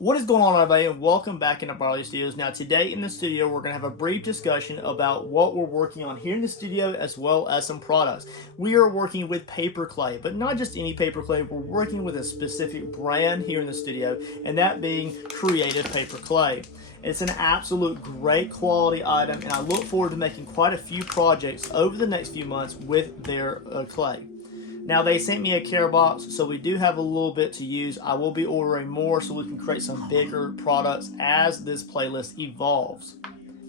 What is going on, everybody, and welcome back into Barley Studios. Now, today in the studio, we're going to have a brief discussion about what we're working on here in the studio, as well as some products. We are working with PaperClay, but not just any PaperClay. We're working with a specific brand here in the studio, and that being Creative PaperClay. It's an absolute great quality item, and I look forward to making quite a few projects over the next few months with their clay. Now, they sent me a care box, so we do have a little bit to use. I will be ordering more so we can create some bigger products as this playlist evolves.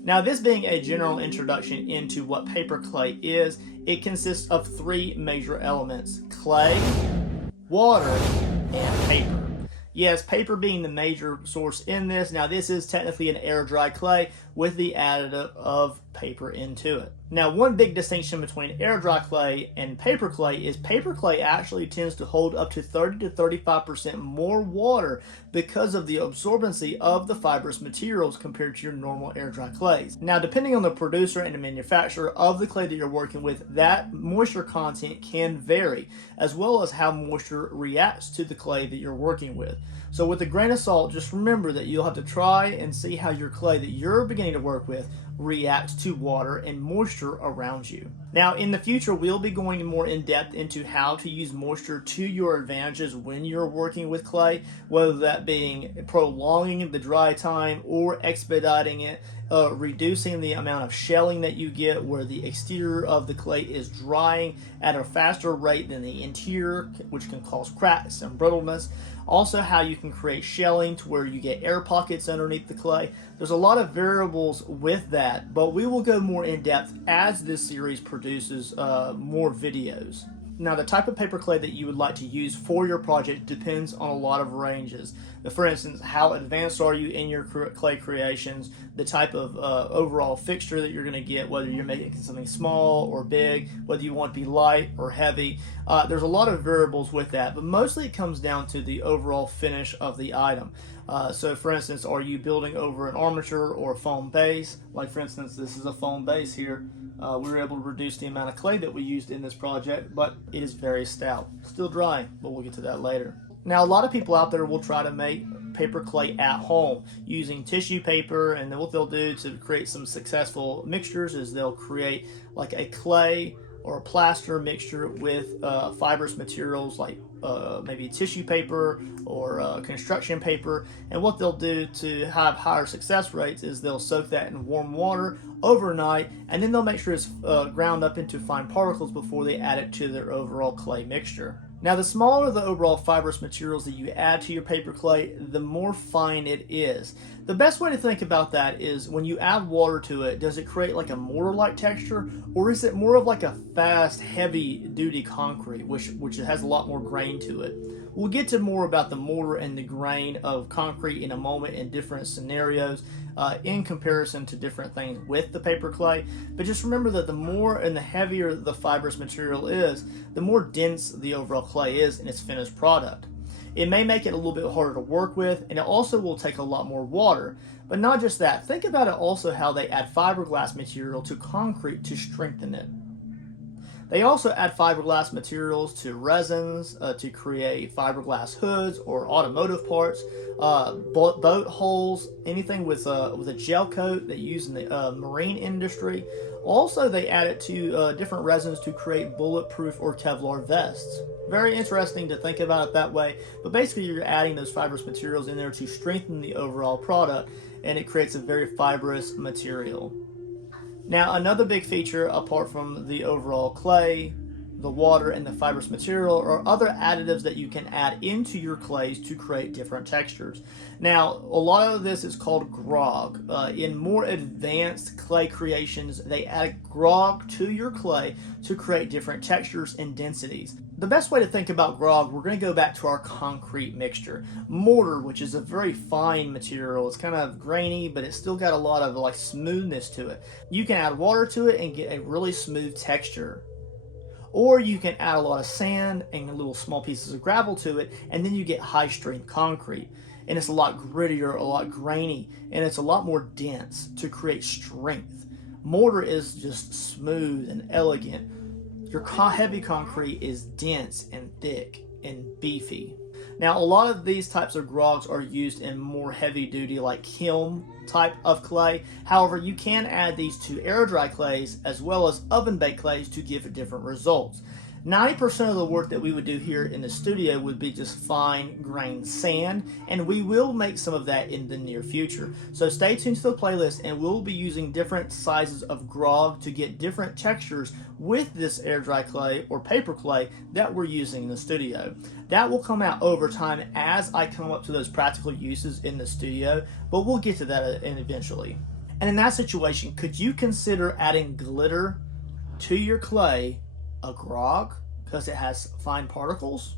Now, this being a general introduction into what PaperClay is, it consists of three major elements: clay, water, and paper. Yes, paper being the major source in this. Now, this is technically an air-dry clay with the additive of paper into it. Now, one big distinction between air-dry clay and paper clay is paper clay actually tends to hold up to 30 to 35% more water because of the absorbency of the fibrous materials compared to your normal air-dry clays. Now, depending on the producer and the manufacturer of the clay that you're working with, that moisture content can vary, as well as how moisture reacts to the clay that you're working with. So with a grain of salt, just remember that you'll have to try and see how your clay that you're beginning to work with reacts to water and moisture around you. Now, in the future, we'll be going more in depth into how to use moisture to your advantages when you're working with clay, whether that being prolonging the dry time or expediting it, reducing the amount of shelling that you get where the exterior of the clay is drying at a faster rate than the interior, which can cause cracks and brittleness. Also, how you can create shelling to where you get air pockets underneath the clay. There's a lot of variables with that, but we will go more in depth as this series produces more videos. Now, the type of paper clay that you would like to use for your project depends on a lot of ranges. For instance, how advanced are you in your clay creations, the type of overall fixture that you're going to get, whether you're making something small or big, whether you want to be light or heavy. There's a lot of variables with that, but mostly it comes down to the overall finish of the item. So for instance, are you building over an armature or a foam base? Like for instance, this is a foam base here. We were able to reduce the amount of clay that we used in this project, but it is very stout. Still drying, but we'll get to that later. Now, a lot of people out there will try to make paper clay at home using tissue paper, and then what they'll do to create some successful mixtures is they'll create like a clay or a plaster mixture with fibrous materials like maybe tissue paper or construction paper. And what they'll do to have higher success rates is they'll soak that in warm water overnight, and then they'll make sure it's ground up into fine particles before they add it to their overall clay mixture. Now, the smaller the overall fibrous materials that you add to your paper clay, the more fine it is. The best way to think about that is when you add water to it, does it create like a mortar-like texture, or is it more of like a fast, heavy-duty concrete, which has a lot more grain to it? We'll get to more about the mortar and the grain of concrete in a moment in different scenarios in comparison to different things with the paper clay. But just remember that the more and the heavier the fibrous material is, the more dense the overall clay is in its finished product. It may make it a little bit harder to work with, and it also will take a lot more water. But not just that, think about it also how they add fiberglass material to concrete to strengthen it. They also add fiberglass materials to resins to create fiberglass hoods or automotive parts, boat hulls, anything with a gel coat they use in the marine industry. Also, they add it to different resins to create bulletproof or Kevlar vests. Very interesting to think about it that way, but basically you're adding those fibrous materials in there to strengthen the overall product, and it creates a very fibrous material. Now, another big feature apart from the overall clay, the water, and the fibrous material are other additives that you can add into your clays to create different textures. Now, a lot of this is called Grog. In more advanced clay creations, they add Grog to your clay to create different textures and densities. The best way to think about Grog, we're going to go back to our concrete mixture. Mortar, which is a very fine material. It's kind of grainy, but it's still got a lot of like smoothness to it. You can add water to it and get a really smooth texture. Or you can add a lot of sand and little small pieces of gravel to it, and then you get high strength concrete. And it's a lot grittier, a lot grainy, and it's a lot more dense to create strength. Mortar is just smooth and elegant. Your heavy concrete is dense and thick and beefy. Now, a lot of these types of grogs are used in more heavy duty, like kiln type of clay. However, you can add these to air dry clays as well as oven baked clays to give different results. 90% of the work that we would do here in the studio would be just fine grained sand, and we will make some of that in the near future. So stay tuned to the playlist, and we'll be using different sizes of grog to get different textures with this air dry clay or paper clay that we're using in the studio. That will come out over time as I come up to those practical uses in the studio, but we'll get to that eventually. And in that situation, could you consider adding glitter to your clay, a grog, because it has fine particles?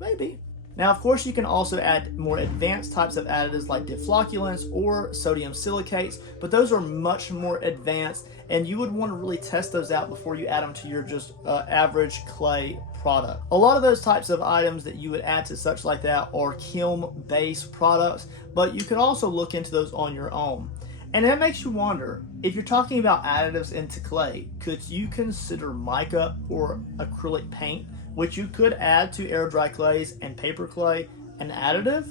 Maybe. Now, of course, you can also add more advanced types of additives like deflocculants or sodium silicates, but those are much more advanced, and you would want to really test those out before you add them to your just average clay product. A lot of those types of items that you would add to such like that are kiln-based products, but you could also look into those on your own. And that makes you wonder, if you're talking about additives into clay, could you consider mica or acrylic paint, which you could add to air dry clays and paper clay, an additive?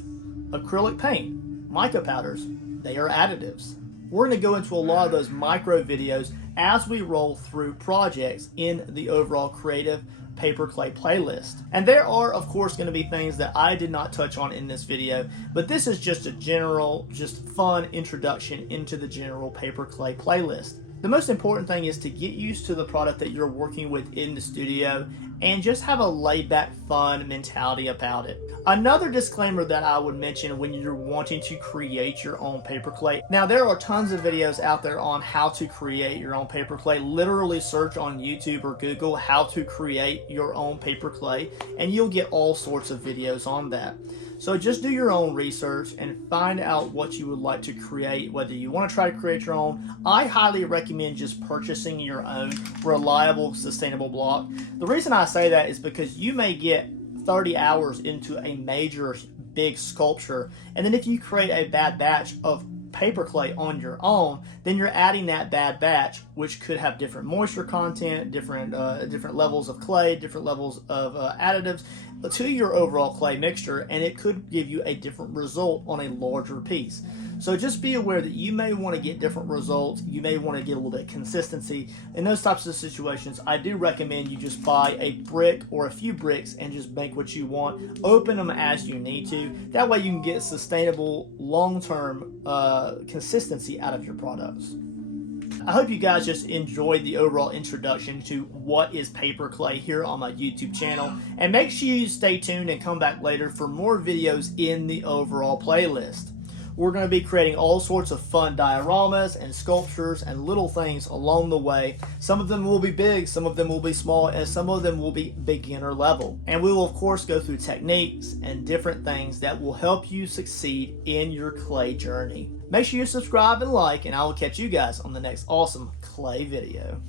Acrylic paint, mica powders, they are additives. We're going to go into a lot of those micro videos as we roll through projects in the overall creative PaperClay playlist. And there are, of course, going to be things that I did not touch on in this video, but this is just a general, just fun introduction into the general PaperClay playlist. The most important thing is to get used to the product that you're working with in the studio and just have a laid-back, fun mentality about it. Another disclaimer that I would mention when you're wanting to create your own PaperClay. Now, there are tons of videos out there on how to create your own PaperClay. Literally search on YouTube or Google how to create your own PaperClay, and you'll get all sorts of videos on that. So just do your own research and find out what you would like to create, whether you want to try to create your own. I highly recommend just purchasing your own reliable, sustainable block. The reason I say that is because you may get 30 hours into a major big sculpture, and then if you create a bad batch of paper clay on your own, then you're adding that bad batch, which could have different moisture content, different levels of clay, different levels of additives to your overall clay mixture, and it could give you a different result on a larger piece. So just be aware that you may want to get different results. You may want to get a little bit of consistency. In those types of situations, I do recommend you just buy a brick or a few bricks and just make what you want. Open them as you need to. That way you can get sustainable, long-term consistency out of your products. I hope you guys just enjoyed the overall introduction to what is PaperClay here on my YouTube channel. And make sure you stay tuned and come back later for more videos in the overall playlist. We're going to be creating all sorts of fun dioramas and sculptures and little things along the way. Some of them will be big, some of them will be small, and some of them will be beginner level. And we will, of course, go through techniques and different things that will help you succeed in your clay journey. Make sure you subscribe and like, and I will catch you guys on the next awesome clay video.